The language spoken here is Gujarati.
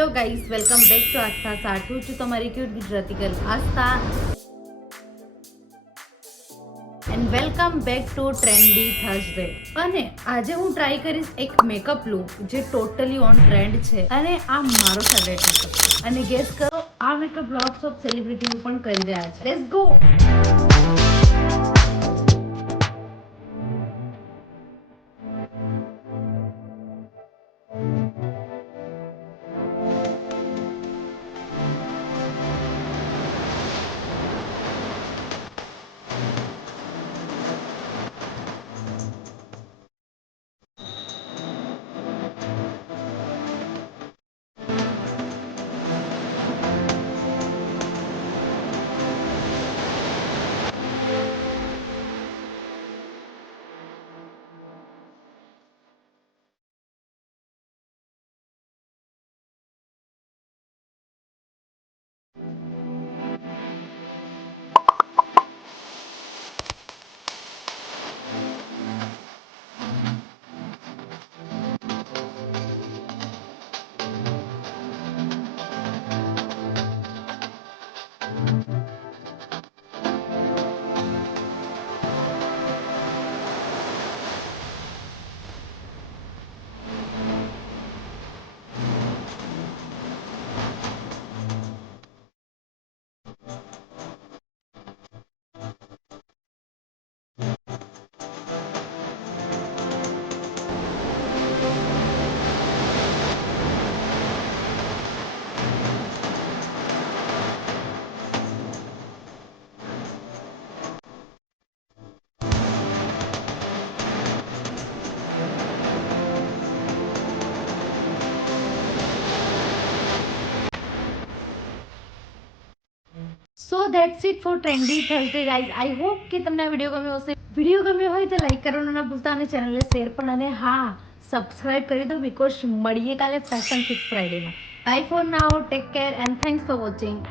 Hello guys, welcome back to Aastha Sath. હું છું તમારી cute Gujarati girl Aastha and welcome back to trendy Thursday. અને આજે હું ટ્રાય કરીશ એક મેકઅપ લુક જે ટોટલી ઓન ટ્રેન્ડ છે અને આ મારો ફેવરેટ મેકઅપ છે. અને ગેસ કરો, આ મેકઅપ લોટ્સ ઓફ સેલિબ્રિટીઓ પણ કરી રહ્યા છે. Let's go. So that's it for trendy Thursday guys. I hope કે તમને આ વિડીયો ગમ્યો હશે. વિડીયો ગમ્યો હોય તો લાઈક કરવાનું ના ભૂલતા અને ચેનલને શેર પણ, અને હા, સબસ્ક્રાઇબ કરી દો. બીકોઝ મળીએ કાલે ફેશન ફિટ ફ્રાઈડેમાં. Bye for now, take care and thanks for watching.